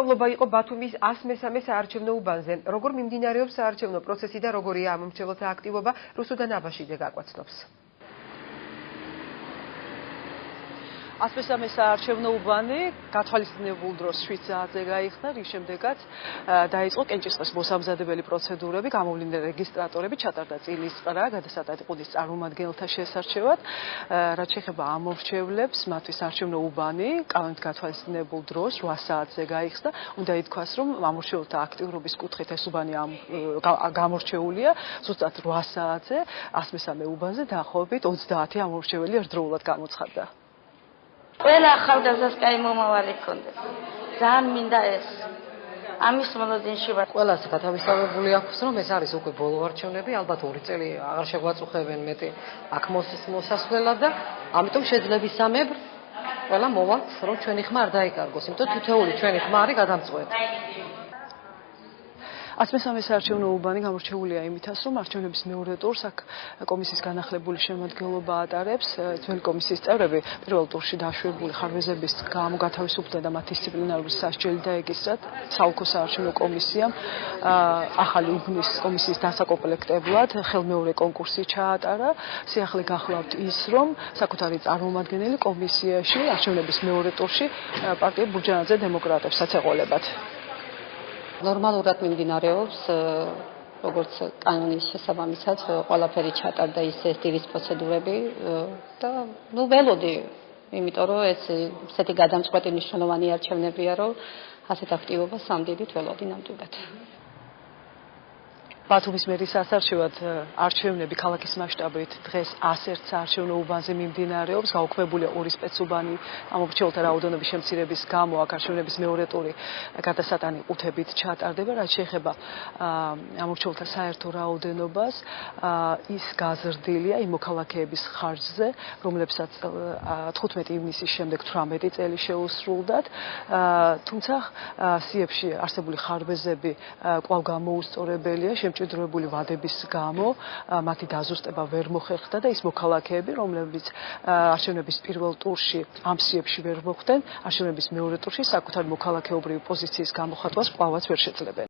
მწვერვალობა იყო ბათუმის 103 საარჩევნო უბანზე. Როგორ მიმდინარეობს საარჩევნო პროცესი და როგორია ამომრჩეველთა აქტივობა, რუსუდან აბაშიძე გაგვაცნობს. 103 საარჩევნო უბანი გათვალისწინებულ დროს 7 საათზე გაიხსნა, რის შემდეგაც დაიწყო კენჭისყრის მოსამზადებელი პროცედურები, გამოვლინდა რეგისტრატორები, ჩატარდა წილისყრა გადასატანი ყუდის წარმომადგენელთა შესარჩევად, რაც შეეხება ამომრჩევლებს, მათთვის საარჩევნო უბანი კანონით გათვალისწინებულ დროს 8 საათზე გაიხსნა. Უნდა ითქვას, რომ ამომრჩეველთა აქტიურობის კუთხით ეს უბანი გამორჩეულია ზუსტად 8 საათზე 103 უბანზე დაახლოებით 30 ამომრჩეველი ერთდროულად გამოცხადდა. ყველა ახალგაზრდას კაი მომავალი ჰქონდეს. ძალიან მინდა ეს. ამის მოლოდინში ვარ. ყველას გათავისუფლებული აქვს, რომ ეს არის უკვე ბოლო არჩევნები, ალბათ 2 წელი აღარ შეგვაწუხებენ მეტი აქ მოსასვლელად და ამიტომ შეძლებისამებრ ყველა მოვათ, რომ ჩვენი ხმა არ დაიკარგოს, იმიტომ თითოეული ჩვენი ხმა არის გადამწყვეტი. 103 საარჩევნო უბანი გამორჩეულია იმითაც, რომ არჩევნების მეორე ტურს აქ კომისიის განახლებული შემადგენლობა ატარებს. ძველი კომისიის წევრები პირველ ტურში დაშვებული ხარვეზების გამო გათავისუფლდნენ და მათ დისციპლინარული სასჯელი დაეკისრათ. საოლქო საარჩევნო კომისიამ ახალი უბნის კომისიის დასაკომპლექტებლად ხელმეორე კონკურსი ჩაატარა. სიახლე გახლავთ ის, რომ საკუთარი წარმომადგენელი კომისიაში არჩევნების მეორე ტურში პარტია ბურჯანაძე დემოკრატებსაც ეყოლებათ. ნორმალურად მიმდინარეობს, როგორც კანონის შესაბამისად, ყველაფერი ჩატარდა ისეთი პროცედურები და ველოდი, იმიტომ რომ ესეთი გადამწყვეტი მნიშვნელოვანი არჩევნებია, რომ ასეთ აქტივობას სამდიდით ველოდი ნამდვილად. ბათუმის მერის ასარჩევად არჩევნები ქალაქის მასშტაბით დღეს 101 საარჩევნო უბანზე მიმდინარეობს. გაუქმებულია 2 სპეცუბანი ამომრჩეველთა რაოდენობის შემცირების გამო აქ არჩევნების მეორე ტური გადასატანი ყუთებით ჩატარდება. რაც შეეხება ამომრჩეველთა საერთო რაოდენობას, ის გაზრდილია იმ მოქალაქეების ხარჯზე, რომლებსაც 15 ივნისის შემდეგ 18 წელი შეუსრულდათ. თუმცა სიებში არსებული ხარვეზები კვლავ გამოუსწორებელია. მჭიდროებული ვადების გამო მათი დაზუსტება ვერ მოხერხდა და ის მოქალაქეები, რომლებიც არჩევნების პირველ ტურში ამ სიებში ვერ მოხვდნენ, არჩევნების მეორე ტურში საკუთარი მოქალაქეობრივი პოზიციის გამოხატვას კვლავაც ვერ შეძლებენ.